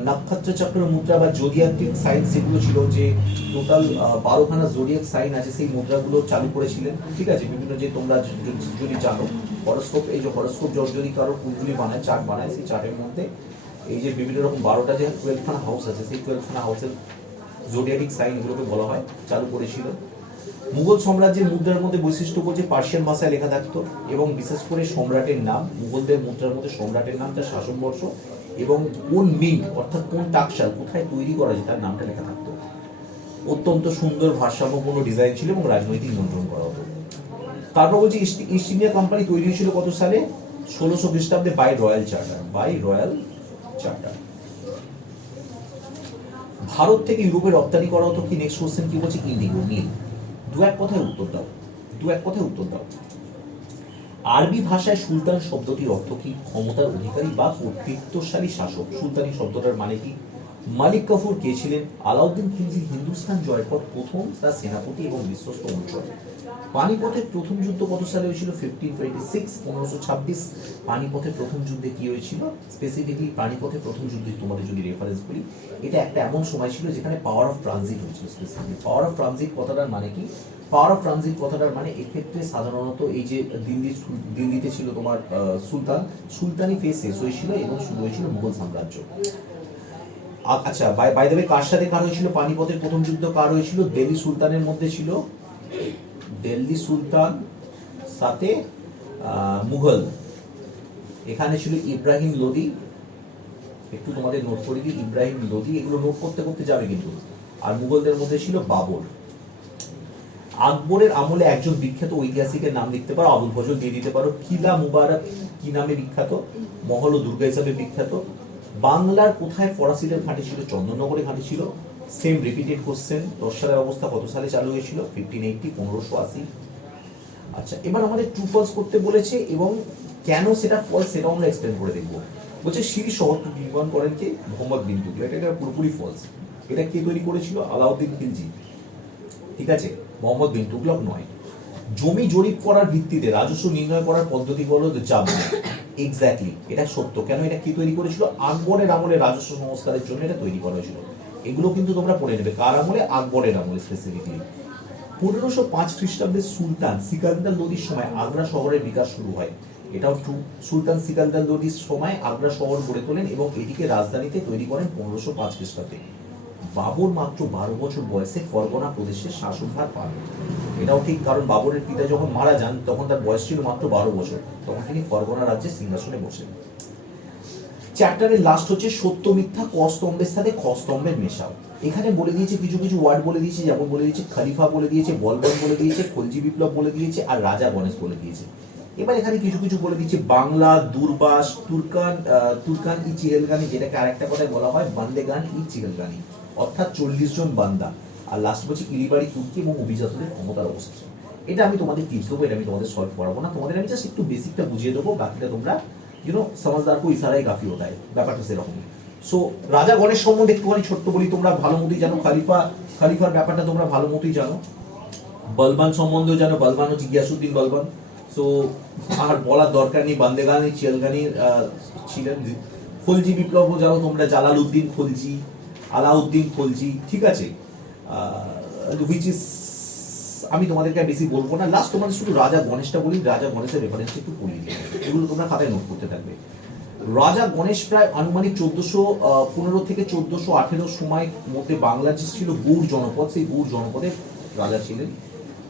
[SPEAKER 1] নক্ষত্র চক্র মুদ্রা বা জোডিয়াক্টিক সাইন সেগুলো ছিল যে টোটাল বারোখানা জোডিয়াক সাইন আছে, সেই মুদ্রাগুলো চালু করেছিলেন। ঠিক আছে? বিভিন্ন যে তোমরা যদি জানো হরস্কোপ এই যে হরস্কোপ যদি কারও কুণ্ডলি বানায় চার্ট বানায়, সেই চার্টের মধ্যে এই যে বিভিন্ন রকম বারোটা যে টুয়েলভখানা হাউস আছে, সেই টুয়েলভখানা হাউসের জোডিয়াটিক সাইন এগুলোকে বলা হয়, চালু করেছিল। মুঘল সাম্রাজ্যের মুদ্রার মধ্যে বৈশিষ্ট্য বলছে পার্সিয়ান ভাষায় লেখা থাকতো এবং বিশেষ করে সম্রাটের নাম, মুঘলদের মুদ্রার মধ্যে সম্রাটের নাম, তার শাসন বর্ষ এবং কোন মিন্ট অর্থাৎ কোন টাকশাল কোথায় তৈরি করা যায় তার নামটা লেখা থাকতো। অত্যন্ত সুন্দর ভারসাম্যপূর্ণ ডিজাইন ছিল এবং রাজনৈতিক নিয়ন্ত্রণ করা হতো। তারপর বলছি ইস্ট ইস্ট ইন্ডিয়া কোম্পানি তৈরি হয়েছিল কত সালে? ষোলোশো খ্রিস্টাব্দে by royal charter, by royal charter. Bharat থেকে ইউরোপে রপ্তানি করা হতো কি? নেক্সট কোশ্চেন কি বলছে? ইন্ডিগো, নীল। দু এক কথায় উত্তর দাও। দু এক কথায় উত্তর দাও। আরবি ভাষায় সুলতান শব্দটির অর্থ কি? ক্ষমতার অধিকারী বা কর্তৃত্বশালী শাসক? সুলতানি শব্দটার মানে কি? মালিক কাফুর কে ছিলেন? আলাউদ্দিন খিলজি হিন্দুস্তান জয়ের পর প্রথম তার সেনাপতি এবং বিশ্বস্ত অনুচর। পানিপথের প্রথম যুদ্ধ কত সালে হয়েছিল? ফিফটিন টোয়েন্টি সিক্স পনেরোশো ছাব্বিশ। পানিপথের প্রথম যুদ্ধে কি হয়েছিল? স্পেসিফিকলি পানিপথের প্রথম যুদ্ধে তোমাদের যদি রেফারেন্স করি, এটা একটা এমন সময় ছিল যেখানে পাওয়ার অফ ট্রানজিট হয়েছিল স্পেসিফিকলি পাওয়ার অফ ট্রানজিট কথাটার মানে কি? পাওয়ার অফ ট্রানজিট কথাটার মানে এক্ষেত্রে সাধারণত এই যে দিল্লি দিল্লিতে ছিল তোমার সুলতান, সুলতানি ফেস শেষ হয়েছিল এবং শুরু হয়েছিল মুঘল সাম্রাজ্য। আচ্ছা বাই বাই দ্য কার সাথে কার হয়েছিল? পানিপথের প্রথম যুদ্ধ কার হয়েছিল? দিল্লি সুলতানের মধ্যে ছিল। দিল্লি সুলতান, সাথে মুঘল। এখানে ছিল ইব্রাহিম লোদি। একটু তোমাদের নোট করে দিই, ইব্রাহিম লোদি, এগুলো নোট করতে করতে যাবে কিন্তু। আর মুঘলদের মধ্যে ছিল বাবর। আকবরের আমলে একজন বিখ্যাত ঐতিহাসিকের নাম লিখতে পারো, আবুল ফজল, দিয়ে দিতে পারো। কিলা মুবারক, কি নামে বিখ্যাত? মহল ও দুর্গা হিসাবে বিখ্যাত। বাংলার কোথায় ফরাসিদের ঘাঁটি ছিল? চন্দননগরে ঘাঁটি ছিল। সেম রিপিটেড কোশ্চেন দশ সালের অবস্থা কত সালে চালু হয়েছিল? ফিফটিন এইটটি পনেরোশো আশি। আচ্ছা এবার আমাদের ট্রু ফলস করতে বলেছে এবং কেন সেটা ফলস সেটাও আমরা এক্সপ্লেন করে দেখব। বলছে সিঁড়ি শহর নির্মাণ করেন কে? মোহাম্মদ বিন তুগলক এটা একটা পুরোপুরি ফলস এটা কে তৈরি করেছিল? আলাউদ্দিন খিলজি। ঠিক আছে? মোহাম্মদ বিন তুগলক নয়। জমি জরিপ করার ভিত্তিতে, রাজস্ব নির্ণয় করার পদ্ধতি হলো জাবর এক্স্যাক্টলি এটা সত্য। কেন এটা কি তৈরি করেছিল? আকবরের আমলে রাজস্ব সংস্কারের জন্য এটা তৈরি করা হয়েছিল। এগুলো কিন্তু তোমরা পড়ে নেবে। কার আমলে? আকবরের আমলে স্পেসিফিকলি পনেরোশো পাঁচ খ্রিস্টাব্দে সুলতান সিকান্দার লোদির সময় আগ্রা শহরের বিকাশ শুরু হয়। এটাও ট্রু সুলতান সিকান্দার লোদির সময় আগ্রা শহর গড়ে তোলেন এবং এটিকে রাজধানীতে তৈরি করেন পনেরোশো পাঁচ খ্রিস্টাব্দে। বাবর মাত্র বারো বছর বয়সে ফরগনা প্রদেশের শাসনভার পান। এটাও ঠিক, কারণ বাবরের পিতা যখন মারা যান, তখন তার বয়স ছিল মাত্র বারো বছর। তখন তিনি ফরগনা রাজ্যের সিংহাসনে বসেন। চ্যাপ্টারের লাস্ট হচ্ছে সত্য মিথ্যা ক সাথে খ মেশাও এখানে বলে দিয়েছে কিছু কিছু ওয়ার্ড বলে দিয়েছে, যেমন বলে দিয়েছে খালিফা বলে দিয়েছে, বলবন বলে দিয়েছে, খলজি বিপ্লব বলে দিয়েছে, আর রাজা গণেশ বলে দিয়েছে। এবার এখানে কিছু কিছু বলে দিচ্ছে, বাংলা, দুর্বাস, তুর্কান তুর্কান ই চিহেলগানি যেটাকে আরেকটা কথায় বলা হয়, বান্দেগান ই চিহেলগানি অর্থাৎ চল্লিশ জন বান্দা। আর লাস্ট বলছে কিলিবাড়ি তুর্কি এবং অভিজাতদের ক্ষমতার অবস্থা। এটা আমি তোমাদের টিপস দেবো, এটা আমি তোমাদের সলভ করাবো না। তোমাদের আমি জাস্ট একটু বেসিকটা বুঝিয়ে দেবো, বাকিটা তোমরা ইউনো সমাজদার কো ইশারাই কাফি হতা ব্যাপারটা সেরকমই। সো রাজা গণেশ সম্বন্ধে একটুখানি ছোট্ট বলি, তোমরা ভালো মতোই জানো, খালিফা, খালিফার ব্যাপারটা তোমরা ভালো মতোই জানো। বলবান সম্বন্ধেও জানো বলবান হচ্ছে গিয়াসুদ্দিন বলবান। সো আর বলার দরকার নেই, বান্দেগানি, চিয়ালগানি ছিলেন খলজি বিপ্লবও জানো তোমরা, জালালউদ্দিন খলজি আলাউদ্দিন খলজি, ঠিক আছে? হুইচ ইজ আমি তোমাদেরকে বেশি বলব না। লাস্ট তোমাদের শুধু রাজা গণেশটা বলি, রাজা গণেশের রেফারেন্স একটু দিই এগুলো তোমরা খাতায় নোট করতে থাকবে। রাজা গণেশ প্রায় আনুমানিক চোদ্দশো পনেরো থেকে চোদ্দশো আঠেরো সময় মধ্যে বাংলাদেশ ছিল গৌড় জনপদ, সেই গৌড় জনপদের রাজা ছিলেন।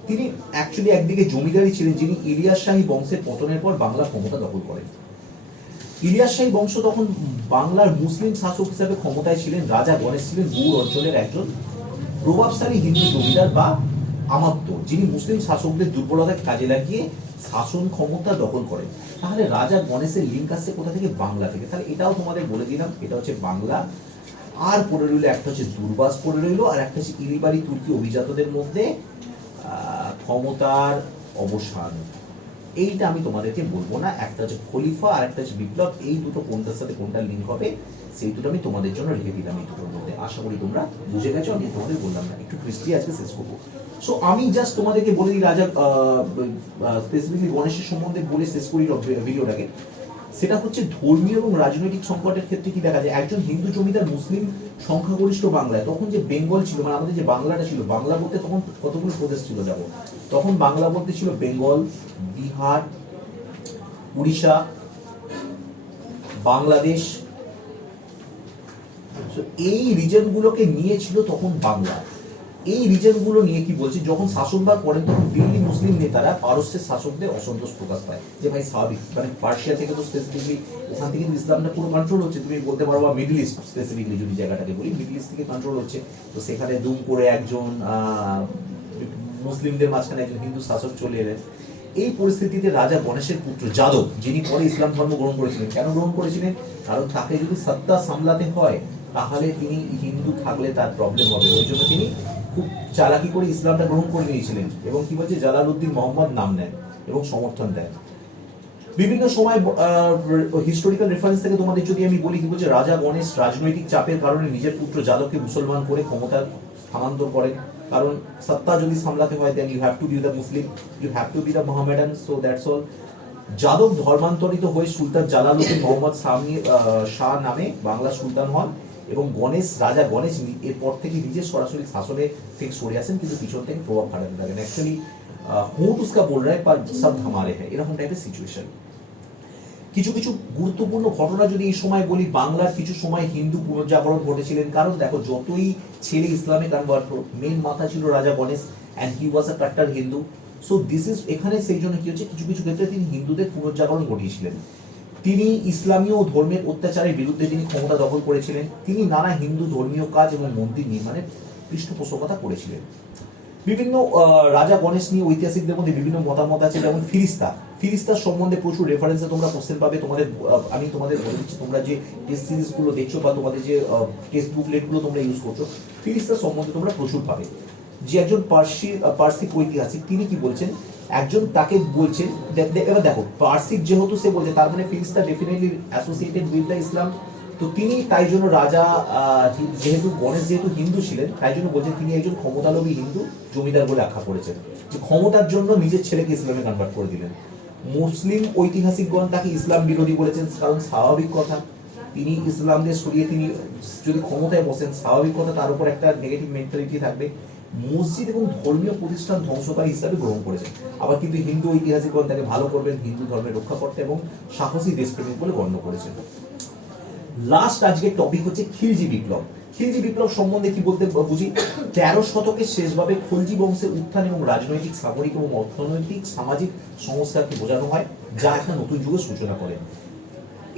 [SPEAKER 1] তিনি অ্যাকচুয়ালি একদিকে জমিদারি ছিলেন, যিনি ইলিয়াস শাহী বংশের পতনের পর বাংলার ক্ষমতা দখল করেন। ইলিয়াস শাহী বংশ তখন বাংলার মুসলিম শাসক হিসাবে ক্ষমতায় ছিলেন, রাজা গণেশ ছিলেন গৌড় অঞ্চলের একজন প্রভাবশালী হিন্দু জমিদার বা আমাত্য যিনি মুসলিম শাসকদের দুর্বলতাকে কাজে লাগিয়ে শাসন ক্ষমতা দখল করেন। তাহলে রাজা গণেশের লিঙ্ক আসছে কোথা থেকে? বাংলা থেকে। তাহলে এটাও তোমাদের বলে দিলাম, এটা হচ্ছে বাংলা। আর পড়ে রইল, একটা হচ্ছে দুর্বাস পড়ে রইল, আর একটা হচ্ছে ইলিবাড়ি তুর্কি অভিজাতদের মধ্যে ক্ষমতার অবসান। এইটা আমি তোমাদেরকে বলব না। একটা হচ্ছে খলিফা, আর একটা হচ্ছে বিপ্লব। এই দুটো কোনটার সাথে কোনটা লিঙ্ক হবে, সেই দুটো আমি তোমাদের জন্য রেখে দিলাম এই দুটোর মধ্যে। আশা করি তোমরা বুঝে গেছো, আমি তোমাদের বললাম না। একটু ক্রিস্টি আজকে শেষ করব। সো আমি জাস্ট তোমাদেরকে বলে দিই, রাজা স্পেসিফিকলি গণেশের সম্বন্ধে বলে শেষ করি ভিডিওটাকে সেটা হচ্ছে ধর্মীয় এবং রাজনৈতিক সংকটের ক্ষেত্রে কি দেখা যায়? একজন হিন্দু জমিদার মুসলিম সংখ্যাগরিষ্ঠ বাংলায়, তখন যে বেঙ্গল ছিল মানে আমাদের যে বাংলাটা ছিল, বাংলা বলতে তখন কতগুলো প্রদেশ ছিল দেখো তখন বাংলা বলতে ছিল বেঙ্গল, বিহার, উড়িষ্যা, বাংলাদেশ। এই রিজনগুলোকে নিয়েছিল তখন বাংলা। এই রিজনগুলো নিয়ে কি বলছে? যখন শাসনভার করেন তখন দিল্লি মুসলিম নেতারা পারস্যের শাসকদের অসন্তোষ প্রকাশ পায়। যে ভাই স্বাভাবিক মানে পার্সিয়া থেকে তো স্পেসিফিকলি ওখান থেকে ইসলামটা পুরো কন্ট্রোল হচ্ছে। তুমি বলতে পারো বা মিডল ইস্ট স্পেসিফিকলি যদি জায়গাটাকে বলি মিডল ইস্ট থেকে কন্ট্রোল হচ্ছে। তো সেখানে দুম করে একজন মুসলিমদের মাঝখানে একজন হিন্দু শাসক চলে এলেন। এই পরিস্থিতিতে রাজা গণেশের পুত্র যাদব, যিনি পরে ইসলাম ধর্ম গ্রহণ করেছিলেন, কেন গ্রহণ করেছিলেন? কারণ তাকে যদি সত্তা সামলাতে হয়, তাহলে তিনি হিন্দু থাকলে তার প্রবলেম হবে। ওই জন্য তিনি খুব চালাকি করে ইসলামটা গ্রহণ করে নিয়েছিলেন এবং কি বলছে, জালালউদ্দিন মোহাম্মদ নাম নেন এবং সমর্থন দেন। বিভিন্ন সময় হিস্টোরিক্যাল রেফারেন্স থেকে তোমাদের যদি আমি বলি, কি বলছে, রাজা গণেশ রাজনৈতিক চাপের কারণে নিজের পুত্র যাদবকে মুসলমান করে ক্ষমতা স্থানান্তর করেন। কারণ সত্তা যদি সামলাতে হয় then you have to be the Muslim you have to be the Mohammedan so that's all Yadav ধর্মান্তরিত হয়ে সুলতান জালালউদ্দিন মোহাম্মদ সামি শাহ নামে বাংলা সুলতান হন। এবং গণেশ রাজা গণেশ এরপর থেকে নিজে সরাসরি শাসনে থেকে সরে আসেন কিন্তু পিছন থেকে প্রভাব খাটাতে থাকেন। অ্যাকচুয়ালি হোট উসকা বোল রায় পা সব ধামারে হ্যাঁ। এরকম টাইপের সিচুয়েশন কিছু কিছু গুরুত্বপূর্ণ ঘটনা যদি এই সময় বলি বাংলার কিছু সময় হিন্দু পুনর্জাগরণ ঘটেছিলেন। কারণ দেখো যতই ছেলে ইসলামে কনভার্ট হোক মেন মাথা ছিল রাজা Ganesh and he was a tractor Hindu so this is এখানে সেই জন্য কি হচ্ছে কিছু কিছু ক্ষেত্রে তিনি হিন্দুদের পুনর্জাগরণ ঘটিয়েছিলেন। তিনি ইসলামীয় ধর্মের অত্যাচারের বিরুদ্ধে তিনি ক্ষমতা দখল করেছিলেন, তিনি নানা হিন্দু ধর্মীয় কাজ এবং মন্দির নির্মাণের পৃষ্ঠপোষকতা করেছিলেন। বিভিন্ন রাজা গণেশ নিয়ে ঐতিহাসিকদের মধ্যে বিভিন্ন মতামত আছে, যেমন ফিরিস্তা। ফিরিস্তার সম্বন্ধে প্রচুর রেফারেন্সে তোমরা কোশ্চেন পাবে। তোমাদের আমি তোমাদের বলে দিচ্ছি, তোমরা যে টেস্ট সিরিজগুলো দেখছ বা তোমাদের যে টেক্সট বুকলেটগুলো তোমরা ইউজ করছ ফিরিস্তার সম্বন্ধে তোমরা প্রচুর পাবে। যে একজন পার্সি পার্সিক ঐতিহাসিক, তিনি কি বলছেন? একজন তাকে বলছেন এবার দেখো পার্সিক যেহেতু সে বলছে, তার মানে Firishta definitely associated with the Islam তো তিনি তাই জন্য রাজা যেহেতু গণেশ যেহেতু হিন্দু ছিলেন, তাই জন্য বলছেন তিনি একজন ক্ষমতালোভী হিন্দু, জমিদার বলে আখ্যা করেছেন। যে ক্ষমতার জন্য নিজের ছেলেকে ইসলামে কনভার্ট করে দিলেন। মুসলিম ঐতিহাসিকগণ তাকে ইসলাম বিরোধী বলেছেন, কারণ স্বাভাবিক কথা, তিনি ইসলামদের সরিয়ে তিনি যদি ক্ষমতায় বসেন, স্বাভাবিক কথা, তার উপর একটা নেগেটিভ মেন্টালিটি থাকবে। মসজিদ এবং ধর্মীয় প্রতিষ্ঠান ধ্বংসকারী হিসাবে গ্রহণ করেছেন। আবার কিন্তু হিন্দু ঐতিহাসিকগণ তাকে ভালো করবেন, হিন্দু ধর্মের রক্ষাকর্তা এবং সাহসী দেশপ্রেমিক বলে গণ্য করেছেন। লাস্ট আজকের টপিক হচ্ছে খিলজি বিপ্লব। খিলজি বিপ্লব সম্বন্ধে কি বলতে বুঝি? তেরো শতকের শেষভাবে খলজি বংশের উত্থান এবং রাজনৈতিক, সামরিক এবং অর্থনৈতিক, সামাজিক সংস্কারকে বোঝানো হয়, যা একটা নতুন যুগের সূচনা করে।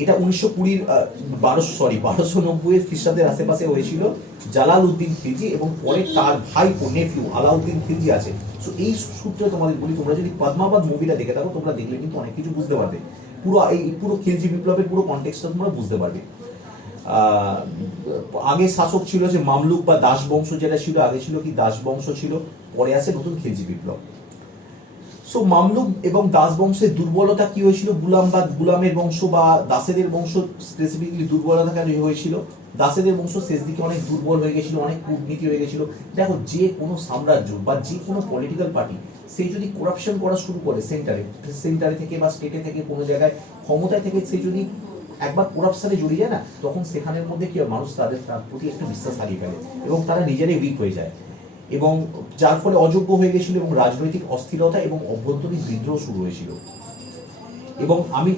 [SPEAKER 1] এটা উনিশশো কুড়ির বারোশো সরি বারোশো নব্বই খ্রিস্টাব্দের আশেপাশে হয়েছিল জালাল উদ্দিন খিলজি এবং পরে তার ভাই ও নেফিউ আলাউদ্দিন খিলজি আছে। সো এই সূত্রে তোমাদের বলি, তোমরা যদি পদ্মাবাদ মুভিটা দেখে থাকো, তোমরা দেখলে কিন্তু অনেক কিছু বুঝতে পারবে। পুরো, এই পুরো খিলজি বিপ্লবের পুরো কন্টেক্সটা তোমরা বুঝতে পারবে। আগে শাসক ছিল যে মামলুক বা দাস বংশ যেটা ছিল, আগে ছিল কি দাস বংশ ছিল, পরে আসে নতুন খিলজি বিপ্লব। সো মামলুক এবং দাস বংশের দুর্বলতা কি হয়েছিল? গুলাম বা, গুলামের বংশ বা দাসেদের বংশ স্পেসিফিকলি দুর্বলতা কেন হয়েছিল? দাসেদের বংশ শেষ দিকে অনেক দুর্বল হয়ে গেছিল, অনেক কূটনীতি হয়ে গেছিল। দেখো, যে কোনো সাম্রাজ্য বা যে কোনো পলিটিক্যাল পার্টি সে যদি করাপশন করা শুরু করে সেন্টারে সেন্টারে থেকে বা স্টেটে থেকে কোনো জায়গায়, ক্ষমতায় থেকে সে যদি একবার করাপশনে জড়িয়ে যায় না, তখন সেখানের মধ্যে কি মানুষ তাদের তার প্রতি একটা বিশ্বাস হারিয়ে ফেলে এবং তারা নিজেরাই উইক হয়ে যায়। এবং যার ফলে অযোগ্য হয়ে গেছিল এবং রাজনৈতিক অস্থিরতা এবং অভ্যন্তরীণ বিদ্রোহ শুরু হয়েছিল। এবং আমি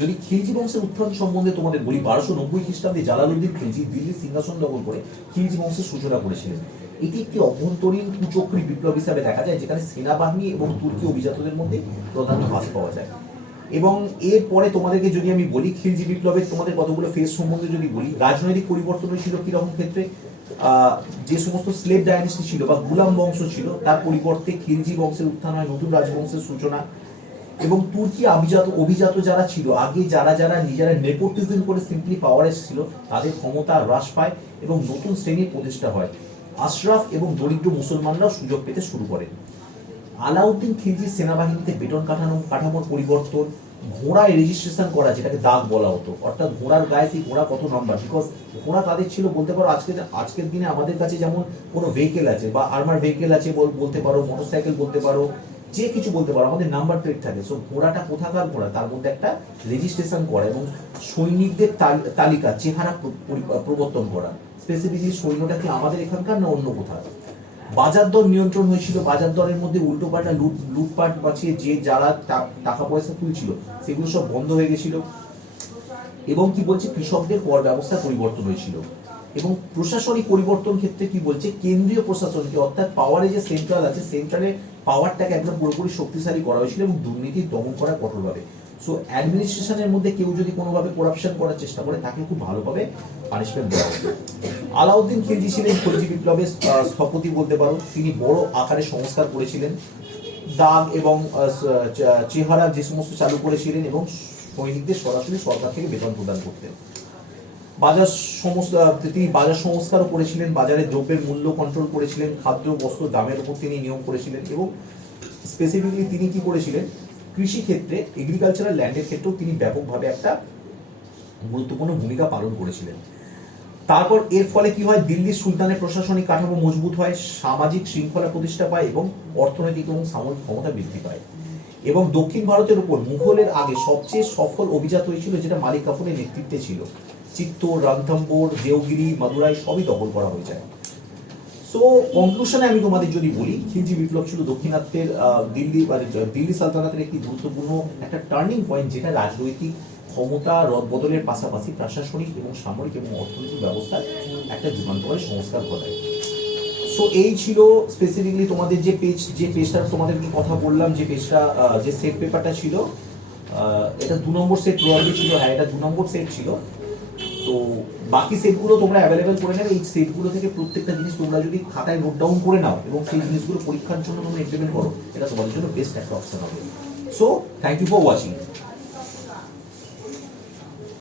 [SPEAKER 1] যদি খিলজি বংশের উত্থান সম্বন্ধে তোমাদের বলি, বারোশো নব্বই খ্রিস্টাব্দে জালালউদ্দিন খিলজি দিল্লির সিংহাসন দখল করে খিলজি বংশের সূচনা করেছিলেন। এটি একটি অভ্যন্তরীণ কুচক্রী বিপ্লব হিসাবে দেখা যায়, যেখানে সেনাবাহিনী এবং তুর্কি অভিজাতদের মধ্যে প্রধান ভাস পাওয়া যায়। এবং এরপরে তোমাদেরকে যদি আমি বলি, খিলজি বিপ্লবের তোমাদের কতগুলো ফেজ সম্বন্ধে যদি বলি, রাজনৈতিক পরিবর্তন হয়েছিল কীরকম ক্ষেত্রে? যে সমস্ত স্লেভ ডাইনেস্টি ছিল বা গুলাম বংশ ছিল, তার পরিবর্তে খিলজি বংশের উত্থান হয়, নতুন রাজবংশের সূচনা। এবং তুর্কি অভিজাত অভিজাত যারা ছিল, আগে যারা যারা নিজেরা নেপোটিজম করে সিম্পলি পাওয়ার এসেছিল, তাদের ক্ষমতা হ্রাস পায় এবং নতুন শ্রেণির প্রতিষ্ঠা হয়। আশরাফ এবং দরিদ্র মুসলমানরাও সুযোগ পেতে শুরু করেন আলাউদ্দিন খিলজির সেনাবাহিনীতে বেতন কাঠানো কাঠামোর পরিবর্তন ঘোড়ায় রেজিস্ট্রেশন করা, যেটাকে দাগ বলা হতো। অর্থাৎ ঘোড়ার গায়ে সেই ঘোড়া কত নাম্বার বিকজ ঘোড়া তাদের ছিল, বলতে পারো আজকে আজকের দিনে আমাদের কাছে যেমন কোনো ভেহিকেল আছে, বা আর্মার ভেহিকেল আছে বলতে পারো মোটরসাইকেল বলতে পারো, যে কিছু বলতে পারো, আমাদের নাম্বার প্লেট থাকে। সো ঘোড়াটা কোথাকার ঘোড়া? তার মধ্যে একটা রেজিস্ট্রেশন করা এবং সৈনিকদের তালিকা, চেহারা প্রবর্তন করা। স্পেসিফিকলি সৈন্যটা কি আমাদের এখানকার না অন্য কোথাও? বাজার দর নিয়ন্ত্রণ হয়েছিল, বাজার দরের মধ্যে উল্টোপাল্টা লুট, লুটপাট বাঁচিয়ে যে যারা টাকা পয়সা তুলছিল, সেগুলো সব বন্ধ হয়ে গেছিল। এবং কি বলছে, কৃষকদের কর ব্যবস্থা পরিবর্তন হয়েছিল। এবং প্রশাসনিক পরিবর্তন ক্ষেত্রে কি বলছে, কেন্দ্রীয় প্রশাসনকে, অর্থাৎ পাওয়ারে যে সেন্ট্রাল আছে সেন্ট্রালের পাওয়ারটাকে একদম পুরোপুরি শক্তিশালী করা হয়েছিল এবং দুর্নীতি দমন করা কঠোরভাবে। সো অ্যাডমিনিস্ট্রেশনের মধ্যে কেউ যদি কোনোভাবে করাপশন করার চেষ্টা করে, তাকে খুব ভালোভাবে পানিশমেন্ট দেওয়া হবে। আলাউদ্দিন খিলজি ছিলেন খলজি বিপ্লবের স্থপতি বলতে পারো। তিনি বড় আকারে সংস্কার করেছিলেন। দাগ এবং চেহারা যে সমস্ত চালু করেছিলেন এবং সৈনিকদের সরাসরি সরকার থেকে বেতন প্রদান করতেন। বাজার সমস্ত তিনি বাজার সংস্কারও করেছিলেন, বাজারে দ্রব্যের মূল্য কন্ট্রোল করেছিলেন, খাদ্য, বস্ত্র, দামের উপর তিনি নিয়ম করেছিলেন এবং স্পেসিফিকলি তিনি কি করেছিলেন? কৃষি ক্ষেত্রে এগ্রিকালচারাল ল্যান্ডের ক্ষেত্রেও তিনি ব্যাপকভাবে একটা গুরুত্বপূর্ণ ভূমিকা পালন করেছিলেন। তারপর এর ফলে কি হয়? দিল্লির সুলতানের প্রশাসনিক কাঠামো মজবুত হয়, সামাজিক শৃঙ্খলা প্রতিষ্ঠা পায় এবং অর্থনৈতিক এবং সামরিক ক্ষমতা বৃদ্ধি পায়। এবং দক্ষিণ ভারতের উপর মুঘলের আগে সবচেয়ে সফল অভিজাত হয়েছিল যেটা মালিক কাপুরের নেতৃত্বে ছিল। চিত্তোর রণথম্বোর দেওগিরি, মাদুরাই সবই দখল করা হয়ে যায় সো কনক্লুশনে আমি তোমাদের যদি বলি, খিলজি বিপ্লব ছিল দক্ষিণাত্যের দিল্লি মানে দিল্লি সালতানাতের একটি গুরুত্বপূর্ণ একটা টার্নিং পয়েন্ট যেটা রাজনৈতিক ক্ষমতা রদ বদলের পাশাপাশি প্রশাসনিক এবং সামরিক এবং অর্থনৈতিক ব্যবস্থার একটা যুগান্তরের সংস্কার ঘটায়। সো এই ছিল স্পেসিফিকলি তোমাদের যে পেজ যে পেজটার তোমাদেরকে কথা বললাম, যে পেজটা যে সেট পেপারটা ছিল এটা দু নম্বর সেট প্রবাবলি ছিল হ্যাঁ এটা দু নম্বর সেট ছিল। তো বাকি সেটগুলো তোমরা অ্যাভেলেবেল করে নেবে। এই সেটগুলো থেকে প্রত্যেকটা জিনিস তোমরা যদি খাতায় নোট ডাউন করে নাও এবং সেই জিনিসগুলো পরীক্ষার জন্য তোমরা ইমপ্লিমেন্ট করো, এটা তোমাদের জন্য বেস্ট একটা অপশন হবে। So thank you for watching